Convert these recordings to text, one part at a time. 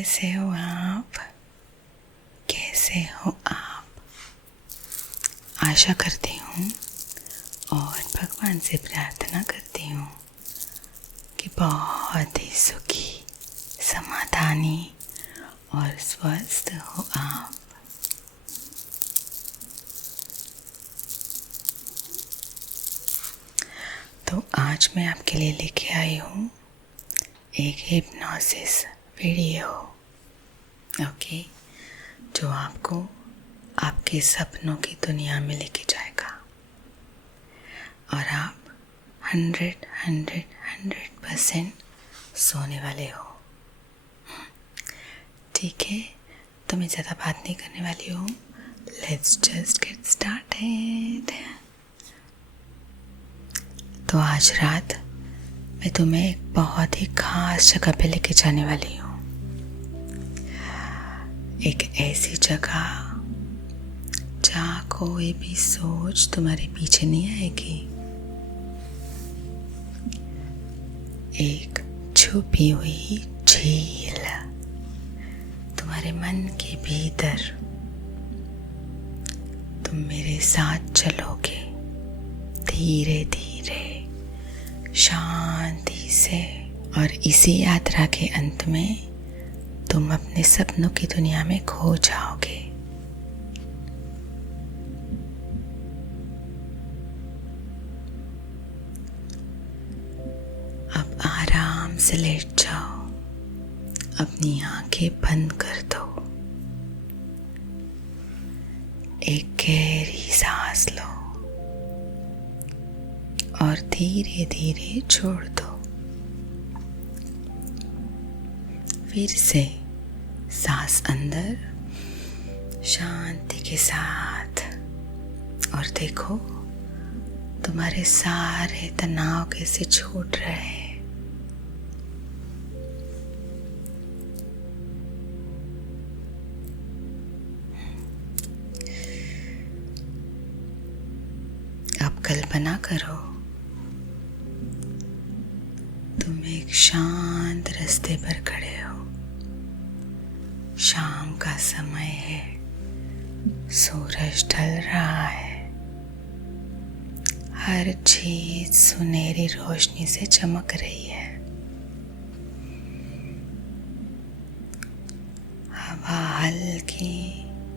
कैसे हो आप? कैसे हो आप? आशा करती हूँ और भगवान से प्रार्थना करती हूँ कि बहुत ही सुखी, समाधानी और स्वस्थ हो आप। तो आज मैं आपके लिए लेके आई हूँ एक हिप्नोसिस वीडियो, ओके, जो आपको आपके सपनों की दुनिया में लेके जाएगा और आप 100% सोने वाले हो। ठीक है, तो मैं ज़्यादा बात नहीं करने वाली हूँ। Let's just get started. तो आज रात मैं तुम्हें एक बहुत ही खास जगह पे लेके जाने वाली हूँ। एक ऐसी जगह जहाँ कोई भी सोच तुम्हारे पीछे नहीं आएगी। एक छुपी हुई झील तुम्हारे मन के भीतर। तुम मेरे साथ चलोगे धीरे धीरे, शांति से, और इसी यात्रा के अंत में तुम अपने सपनों की दुनिया में खो जाओगे। अब आराम से लेट जाओ, अपनी आंखें बंद कर दो, एक गहरी सांस लो और धीरे धीरे छोड़ दो। फिर से सांस अंदर शांति के साथ, और देखो तुम्हारे सारे तनाव कैसे छूट रहे हैं। अब कल्पना करो तुम एक शांत रास्ते पर खड़े हो। शाम का समय है, सूरज ढल रहा है, हर चीज सुनहरी रोशनी से चमक रही है। हवा हल्की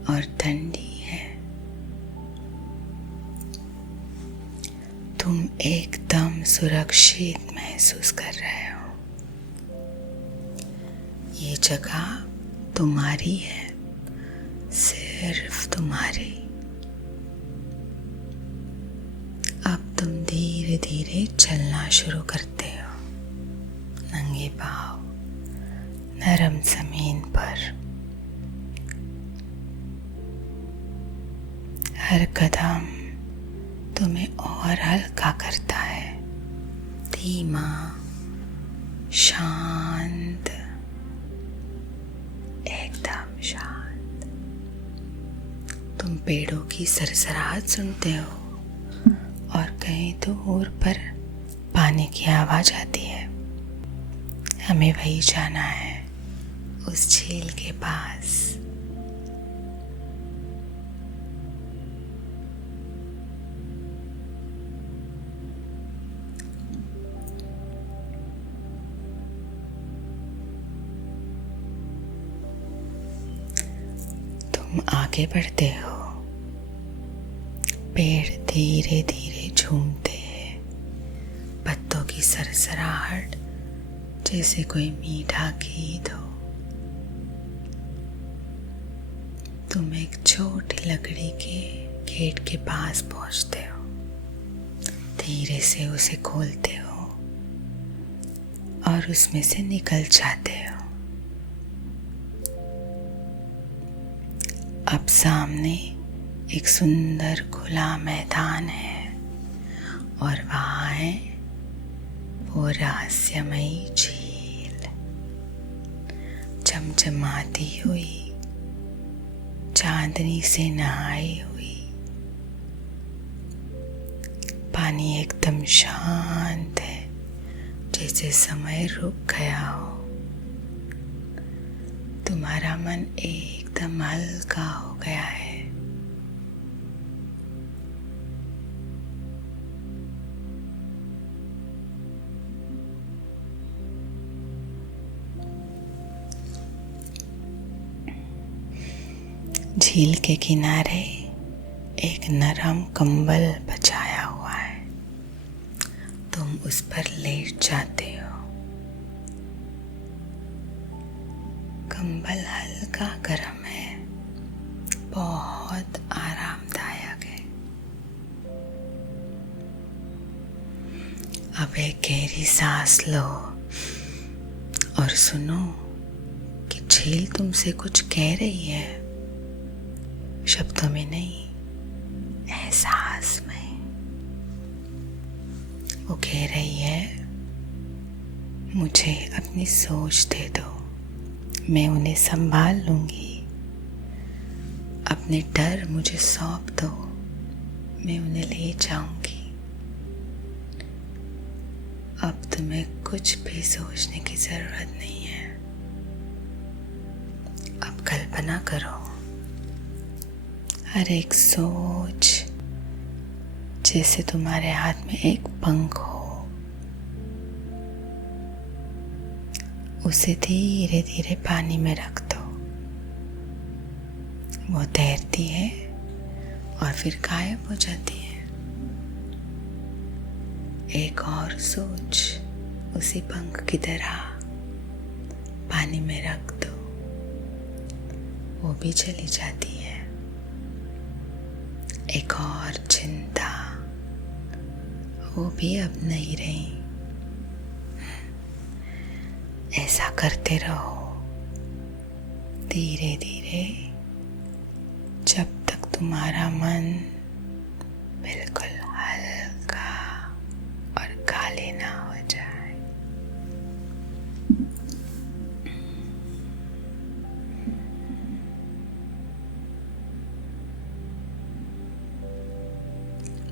और ठंडी है। तुम एकदम सुरक्षित महसूस कर रहे हो। ये जगह तुम्हारी है, सिर्फ तुम्हारी। अब तुम धीरे धीरे चलना शुरू करते हो, नंगे पाँव नरम जमीन पर। हर कदम तुम्हें और हल्का करता है, धीमा, शांत, एकदम शांत। तुम पेड़ों की सरसराहट सुनते हो और कहीं दूर पर पानी की आवाज आती है। हमें वही जाना है, उस झील के पास। तुम आगे बढ़ते हो, पेड़ धीरे धीरे झूमते हैं, पत्तों की सरसराहट जैसे कोई मीठा गीत हो। तुम एक छोटी लकड़ी के गेट के पास पहुंचते हो, धीरे से उसे खोलते हो और उसमें से निकल जाते हो। अब सामने एक सुंदर खुला मैदान है और वहाँ है वो रहस्यमयी झील, चमचमाती हुई, चांदनी से नहाई हुई। पानी एकदम शांत है, जैसे समय रुक गया हो। तुम्हारा मन एकदम हल्का हो गया है। झील के किनारे एक नरम कंबल बिछाया हुआ है। तुम उस पर लेट जाते हो। कंबल हल्का गर्म है, बहुत आरामदायक है। अब एक गहरी सांस लो और सुनो कि झील तुमसे कुछ कह रही है, शब्दों में नहीं, एहसास में। वो कह रही है, मुझे अपनी सोच दे दो, मैं उन्हें संभाल लूंगी। अपने डर मुझे सौंप दो, मैं उन्हें ले जाऊंगी। अब तुम्हें कुछ भी सोचने की जरूरत नहीं है। अब कल्पना करो, हर एक सोच जैसे तुम्हारे हाथ में एक पंख हो। उसे धीरे धीरे पानी में रख दो। वो तैरती है और फिर गायब हो जाती है। एक और सोच उसी पंख की तरह पानी में रख दो, वो भी चली जाती है। एक और चिंता, वो भी अब नहीं रही। ऐसा करते रहो धीरे धीरे, जब तक तुम्हारा मन बिल्कुल हल्का और खाली ना हो जाए।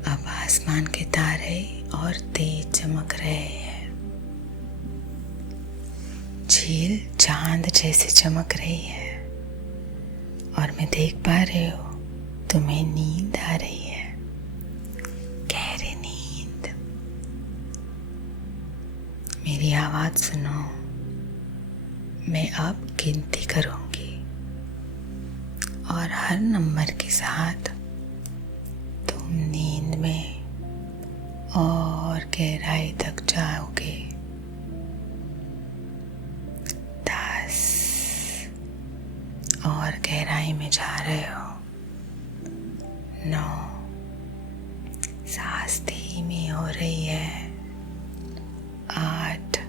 अब आसमान के तारे और तेज चमक रहे हैं। झील चांद जैसे चमक रही है और मैं देख पा रही हूँ तुम्हें नींद आ रही है, गहरी नींद। मेरी आवाज सुनो, मैं अब गिनती करूंगी और हर नंबर के साथ तुम नींद में और गहराई तक जाओगे। 10 और गहराई में जा रहे हो। 9, सांस धीमी हो रही है। 8,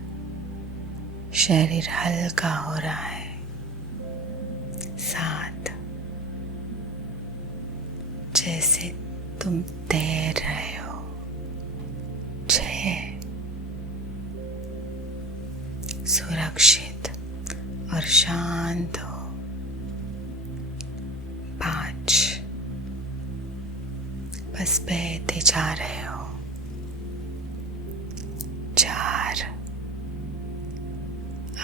शरीर हल्का हो रहा है। 7, जैसे तुम तैर रहे हो। 6, सुरक्षित और शांत हो। 5, बस बहते जा रहे हो। 4,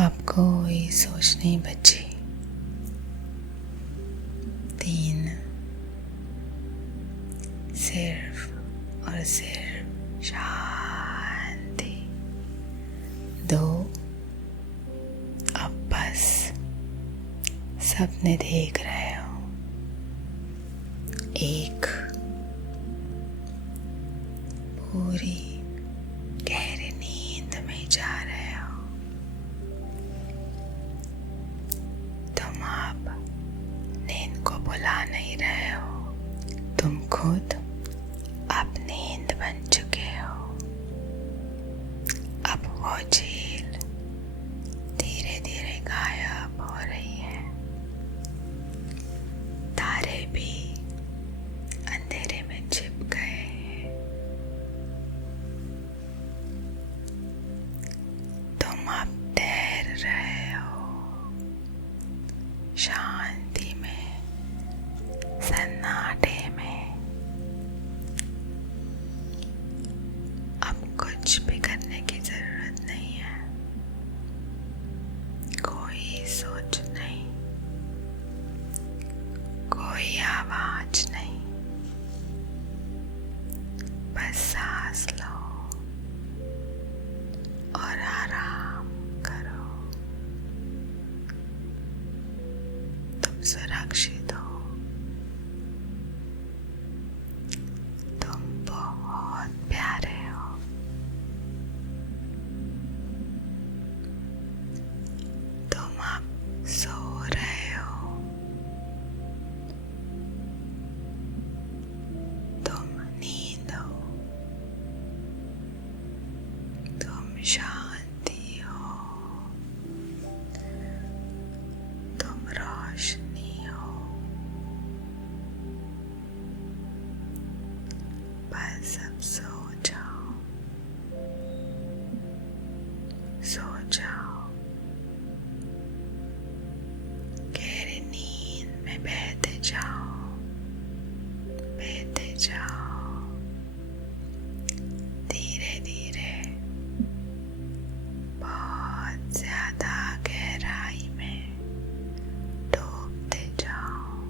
अब कोई सोच नहीं बची। 3, सिर्फ और सिर्फ शांति। 2, अब बस सपने देख रहे हो। 1, पूरी गहरी नींद में जा रहे हो। तुम अब नींद को बुला नहीं रहे हो, तुम खुद अब नींद बन चुके हो। अब वो झील धीरे धीरे गायब हो रही है। तारे भी अंधेरे में छिप गए हैं। तुम अब तैर रहे हो शांति में, सन्नाटे में। अब कुछ भी करने की जरूरत नहीं है। बस सांस लो और आराम करो। तुम सुरक्षित हो। तुम बहुत प्यारे हो। तुम अब सो रहे हो। तुम नींद हो। तुम शांति हो। तुम रोशनी हो। बस अब सो जाओ। सो जाओ। गहरी नींद में बहते जाओ। बहते जाओ। धीरे धीरे बहुत ज्यादा गहराई में डूबते जाओ।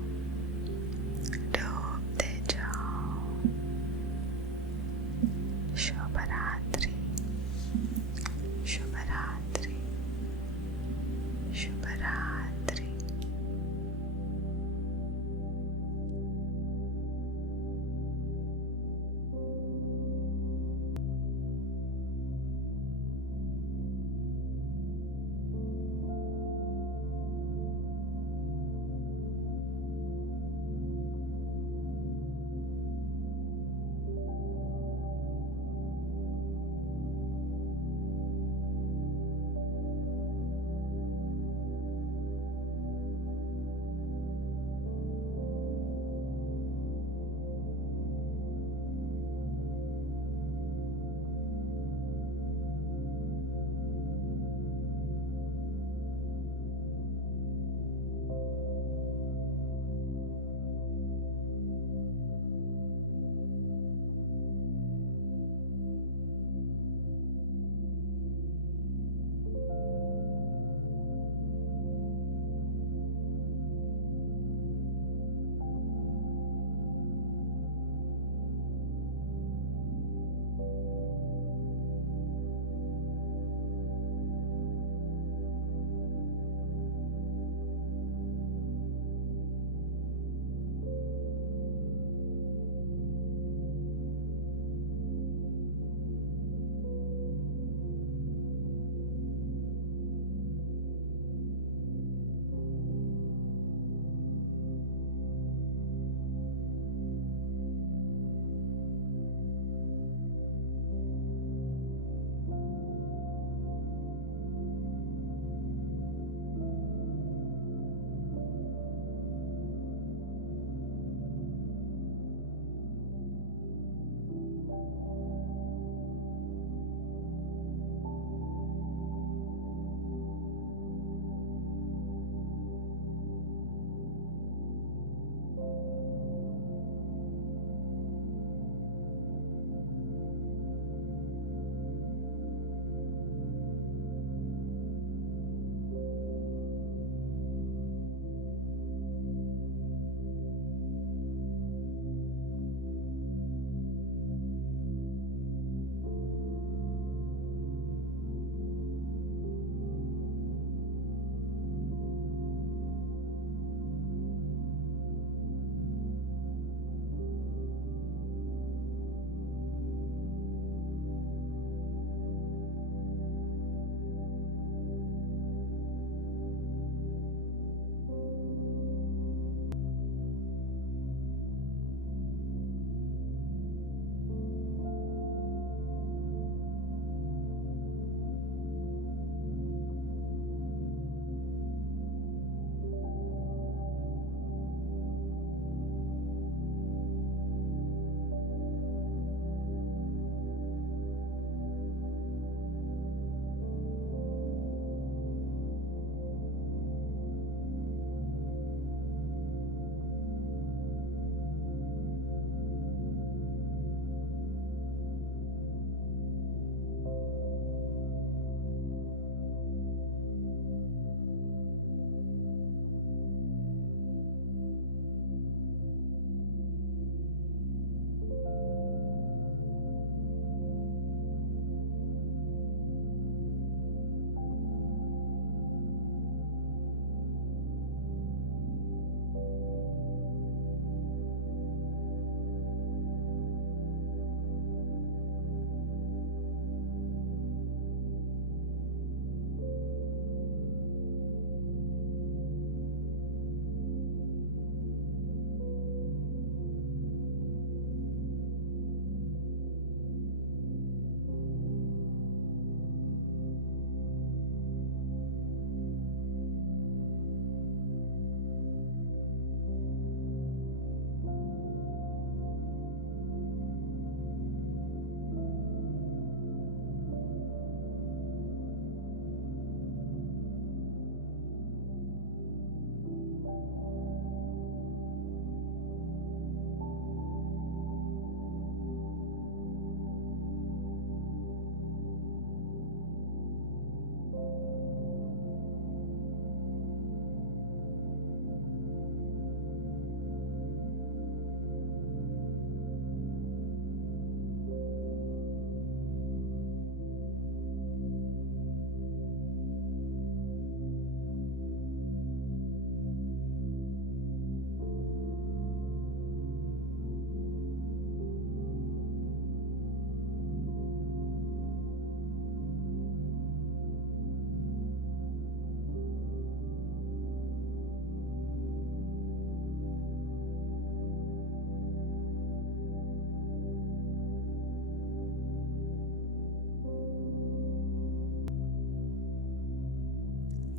डूबते जाओ।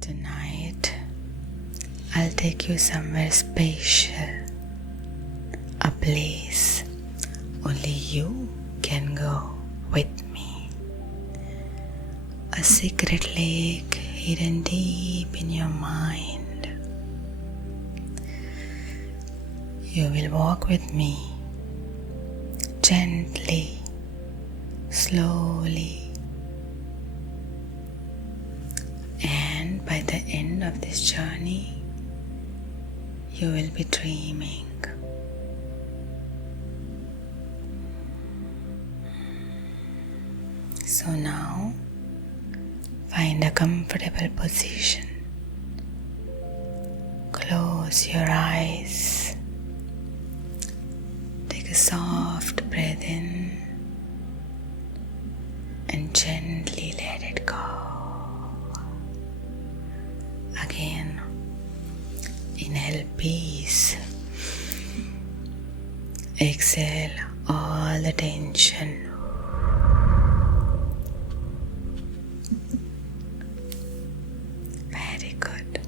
Tonight, I'll take you somewhere special, a place only you can go with me. A secret lake hidden deep in your mind. You will walk with me gently, slowly, and by the end of this journey, you will be dreaming. So now, find a comfortable position. Close your eyes. Take a soft breath in and gently let it go. Again, inhale peace. Exhale all the tension. Very good.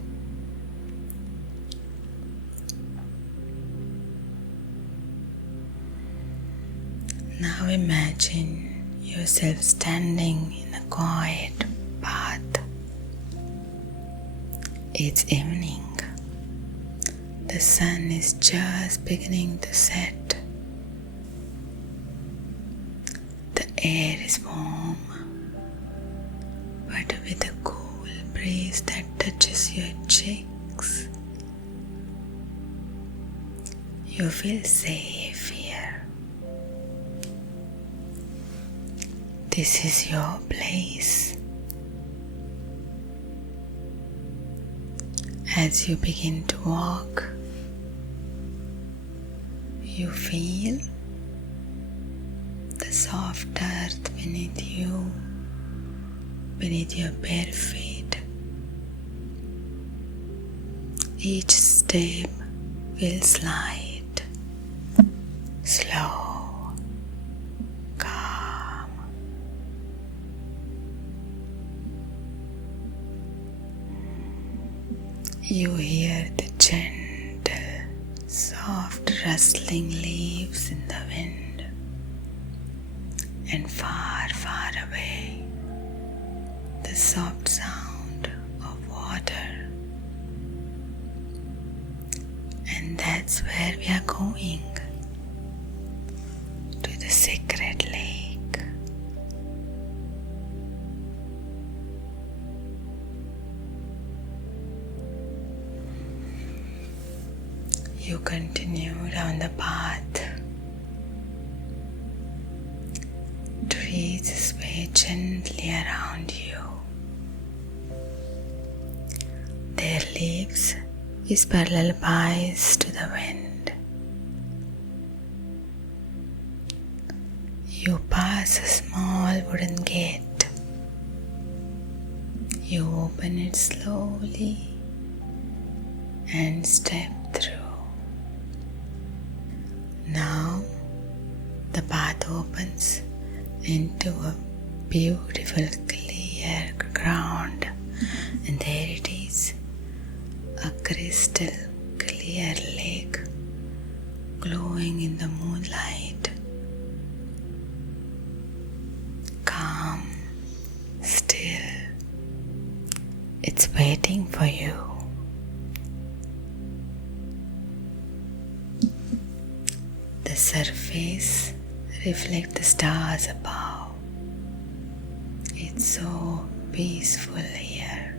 Now imagine yourself standing in a quiet path. It's evening. The sun is just beginning to set. The air is warm, but with a cool breeze that touches your cheeks. You feel safe here. This is your place. As you begin to walk, you feel the soft earth beneath you, beneath your bare feet. Each step feels light, slow, calm. You hear the gentle, soft rustling leaves in the wind, and far, far away, the soft sound of water. And that's where we are going, to the secret lake. You continue down the path. Trees sway gently around you. Their leaves whisper lullabies to the wind. You pass a small wooden gate. You open it slowly and step through. Now the path opens into a beautiful clear ground, and there it is, a crystal clear lake glowing in the moonlight. Calm, still, it's waiting for you. The surface reflects the stars above. It's so peaceful here.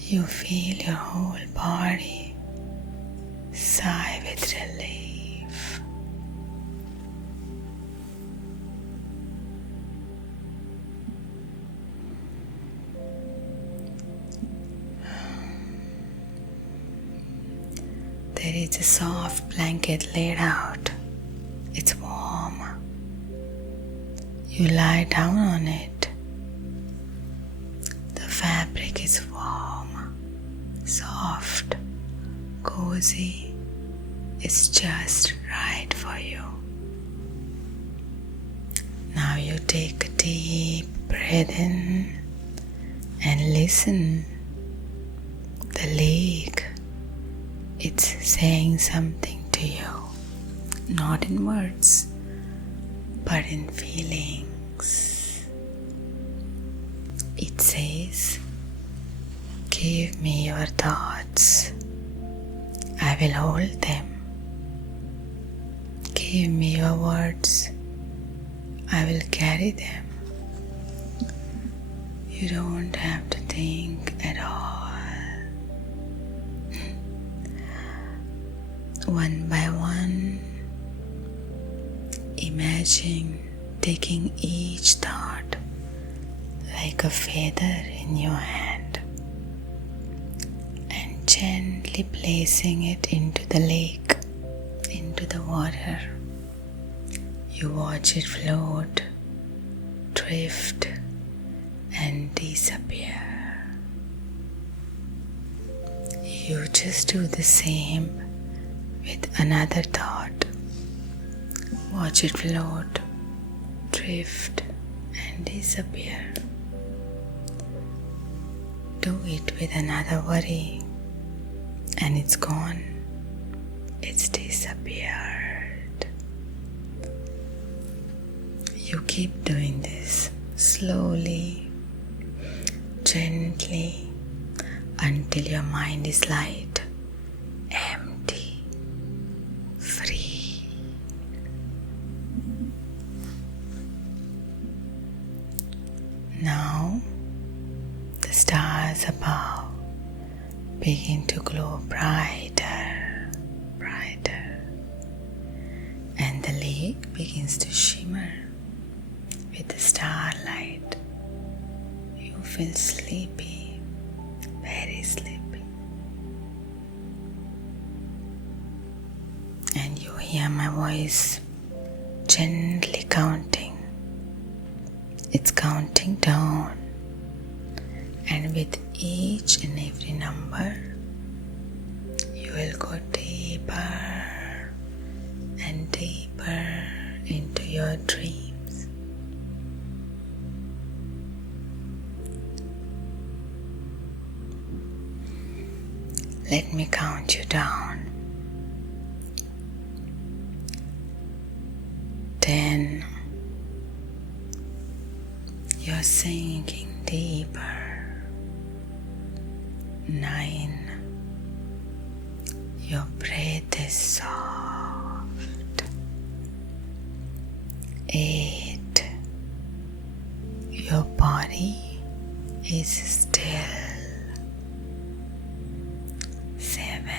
You feel your whole body sigh with relief. There is a soft blanket laid out. It's warm. You lie down on it. The fabric is warm, soft, cozy. It's just right for you. Now you take a deep breath in and listen. The lake, it's saying something to you, not in words, but in feelings. It says, give me your thoughts, I will hold them. Give me your words, I will carry them. You don't have to think at all. One by one, imagine taking each thought like a feather in your hand and gently placing it into the lake, into the water. You watch it float, drift, and disappear. You just do the same with another thought. Watch it float, drift, and disappear. Do it with another worry, and it's gone. It's disappeared. You keep doing this slowly, gently, until your mind is light, empty, free. Now, the stars above begin to glow brighter, brighter, and the lake begins to shimmer with the starlight. You feel sleepy, very sleepy, and you hear my voice gently counting. It's counting down, and with each and every number you will go deeper and deeper into your dreams. Let me count you down. 10. You're sinking deeper. 9. Your breath is soft. 8. Your body is still. 7.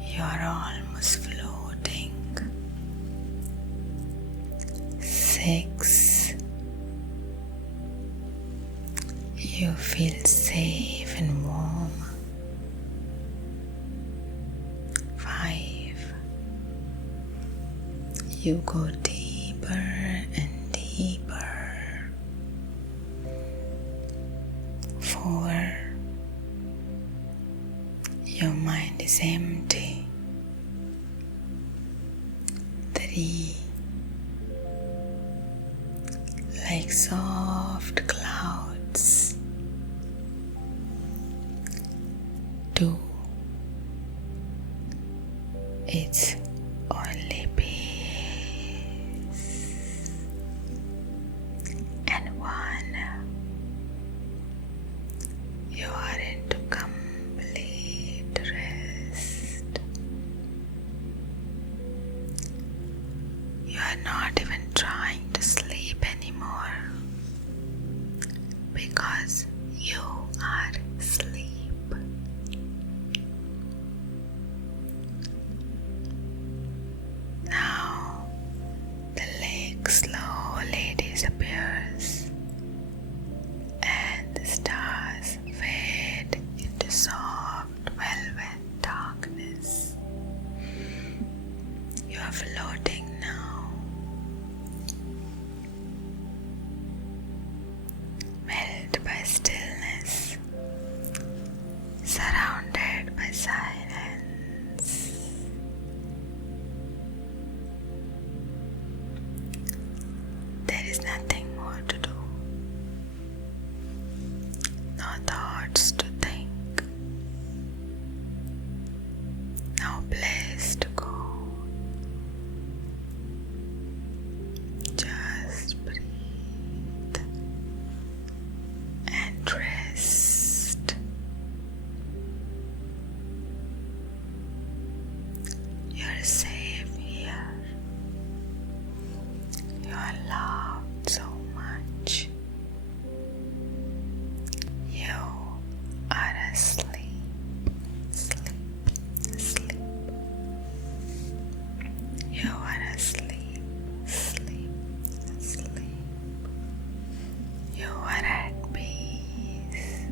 You're almost floating. 6. You feel safe and warm. 5. You go deeper and deeper. 4. Your mind is empty. 3. Like soft clouds. 2. It's only peace. And 1. You are into complete rest. You are not even trying to sleep anymore, because you are asleep. Now the lake slowly disappears and the stars fade into soft velvet darkness. You are floating now, held by stillness, surrounded by silence. You're safe here. You are loved so much. You are asleep, sleep, sleep. You are asleep, sleep, sleep. You are at peace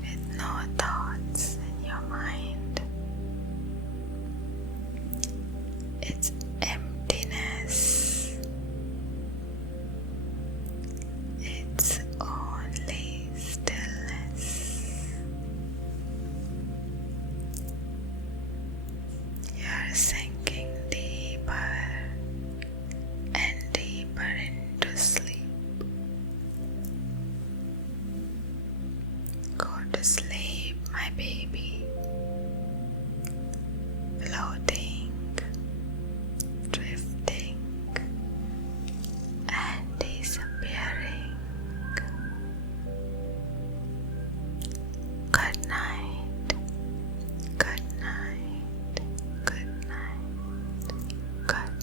with no thoughts in your mind. It's emptiness. It's only stillness. You're sinking deeper and deeper into sleep. Go to sleep, my baby. Floating, drifting, and disappearing. Good night, good night, good night, good